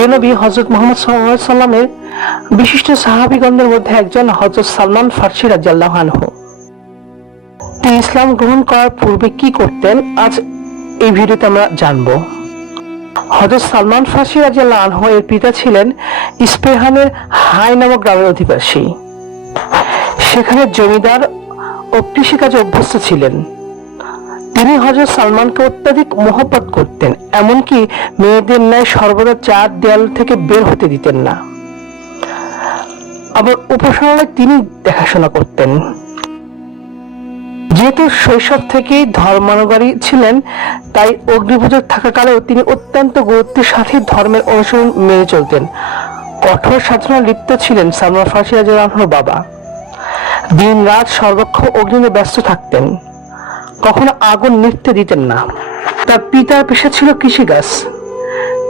প্রিয় নবী হজরত মোহাম্মদ সাল্লামের বিশিষ্ট সাহাবিগণদের মধ্যে একজন হজরত সালমান ফার্সি রাজিয়াল্লাহ আনহু। তিনি ইসলাম গ্রহণ করার পূর্বে কি করতেন, আজ এই ভিডিওতে আমরা জানব। হজরত সালমান ফার্সি রাজিয়াল্লাহ আনহু এর পিতা ছিলেন ইস্পেহানের হাই নামক গ্রামের অধিবাসী। সেখানে জমিদার ও কৃষিকাজে অভ্যস্ত ছিলেন। তিনি হজরত সালমানকে অত্যাধিক মোহব্বত করতেন, এমনকি মেয়েদের ন্যায় সর্বদা চার দেয়াল থেকে বের হতে দিতেন না। আবার উপাসনালয় তিনি দেখাশোনা করতেন। যেহেতু শৈশব থেকেই ধর্মানুগারী ছিলেন, তাই অগ্নিপূজক থাকাকালেও তিনি অত্যন্ত গুরুত্বের সাথে ধর্মের অনুসরণ মেনে চলতেন। কঠোর সাধনা লিপ্ত ছিলেন সালমান ফার্সি রাজুর বাবা। দিন রাত সর্বক্ষ অগ্নিতে ব্যস্ত থাকতেন। কখনো আগুন নিভতে দিতেন না। তার পিতার পেশা ছিল কৃষিকাজ।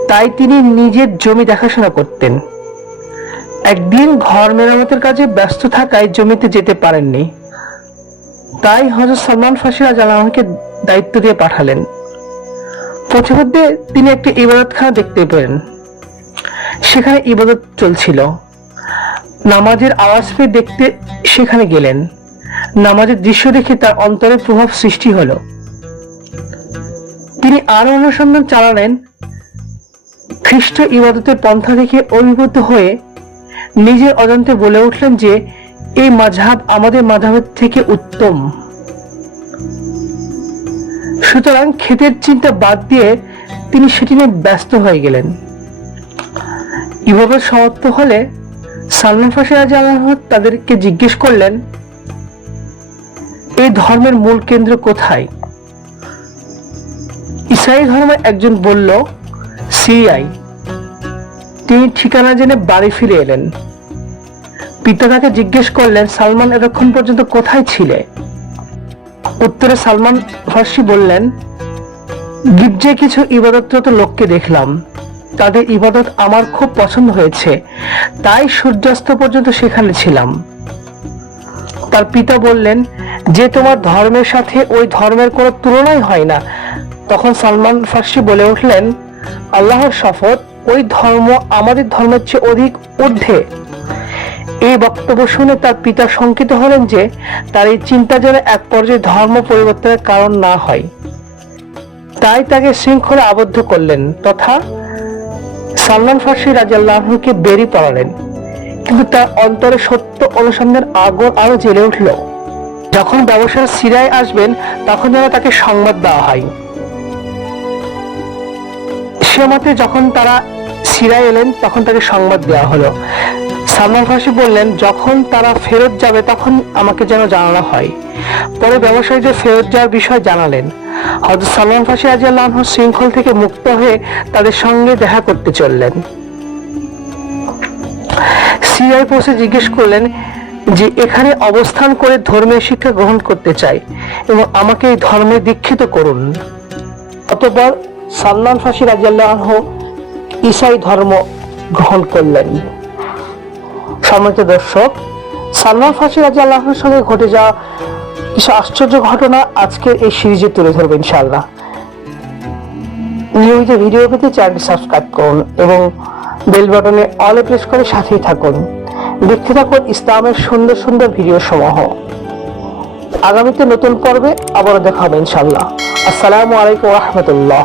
তাই তিনি নিজের জমি দেখাশোনা করতেন। একদিন ঘর মেরামতের কাজে ব্যস্ত থাকায় জমিতে যেতে পারেননি। তাই হজরত সালমান ফাঁসি রাজাকে দায়িত্ব দিয়ে পাঠালেন। প্রতিমধ্যে তিনি একটি ইবাদতখানা দেখতে পেলেন। সেখানে ইবাদত চলছিল। নামাজের আওয়াজ পেয়ে দেখতে সেখানে গেলেন। নামাজের দৃশ্য দেখে তার অন্তরে প্রভাব সৃষ্টি হলো। তিনি আরও অনুসন্ধান চালালেন, খ্রিস্ট ইবাদতের পন্থা থেকে অভিভূত হয়ে নিজের অজান্তে বলে উঠলেন যে, এই মাঝহাব আমাদের মাঝহাবের থেকে উত্তম। সুতরাং ক্ষেতের চিন্তা বাদ দিয়ে তিনি সেটি নিয়ে ব্যস্ত হয়ে গেলেন। ইবাদত সমাপ্ত হলে সালমান ফাঁসি রাজা তাদেরকে জিজ্ঞেস করলেন এই ধর্মের মূল কেন্দ্র কোথায়? ইসরায়েল ধর্মের একজন বলল সিরিয়াই তিনি ঠিকানা জেনে বাড়ি ফিরে এলেন। পিতা তাকে জিজ্ঞেস করলেন, সালমান এতক্ষণ পর্যন্ত কোথায় ছিলে? উত্তরে সালমান ফার্সি বললেন গির্জে কিছু ইবাদতরত লোককে দেখলাম। তাদের ইবাদত আমার খুব পছন্দ হয়েছে। তাই সূর্যাস্ত পর্যন্ত সেখানে ছিলাম। তার পিতা বললেন, যে তোমার ধর্মের সাথে ওই ধর্মের কোনো তুলনাই হয় না। তখন সালমান ফার্সি বলে উঠলেন, আল্লাহর শপথ ওই ধর্ম আমাদের ধর্মের চেয়ে অধিক ঊর্ধ্বে। এই বক্তব্য শুনে তার পিতা শঙ্কিত হলেন যে তার এই চিন্তা যেন এক পর্যায়ে ধর্ম পরিবর্তনের কারণ না হয়। তাই তাকে শৃঙ্খলা আবদ্ধ করলেন, তথা সালমান ফার্সি রাজাল্লাহকে বেরি পড়ালেন কিন্তু তার অন্তরে সত্য অনুসন্ধানের আগুন আরও জেলে উঠল। যখন ব্যবসার সিরায় আসবেন তখন যেন তাকে সংবাদ দেওয়া হয়। সে মতে যখন তারা সিরায় এলেন, তখন তাকে সংবাদ দেওয়া হলো। সালমান ফার্সি বললেন, যখন তারা ফেরত যাবে, তখন আমাকে যেন জানানো হয়। পরে ব্যবসায়ীদের ফেরত যাওয়ার বিষয় জানালেন। হজরত সালমান ফার্সি রাজিয়াল্লাহ শৃঙ্খল থেকে মুক্ত হয়ে তাদের সঙ্গে দেখা করতে চললেন। সিআই পৌঁছে জিজ্ঞেস করলেন যে এখানে অবস্থান করে ধর্মীয় শিক্ষা গ্রহণ করতে চাই এবং আমাকে এই ধর্মে দীক্ষিত করুন। অতঃপর সালমান ফাঁসি রাজিয়াল্লাহ ইসাই ধর্ম গ্রহণ করলেন। সম্মানিত দর্শক, সালমান ফাঁসি রাজি আল্লাহর সঙ্গে ঘটে যাওয়া কিছু আশ্চর্য ঘটনা আজকের এই সিরিজে তুলে ধরবো ইনশাআল্লাহ। নিয়মিত ভিডিও পেতে চ্যানেলটি সাবস্ক্রাইব করুন এবং বেল বটনে অল প্রেস করে সাথেই থাকুন। দেখতে থাকুন ইসলামের সুন্দর সুন্দর ভিডিও সমূহ। আগামীতে নতুন পর্বে আবারও দেখা হবে ইনশাল্লাহ আসসালামু আলাইকুম রহমতুল্লাহ।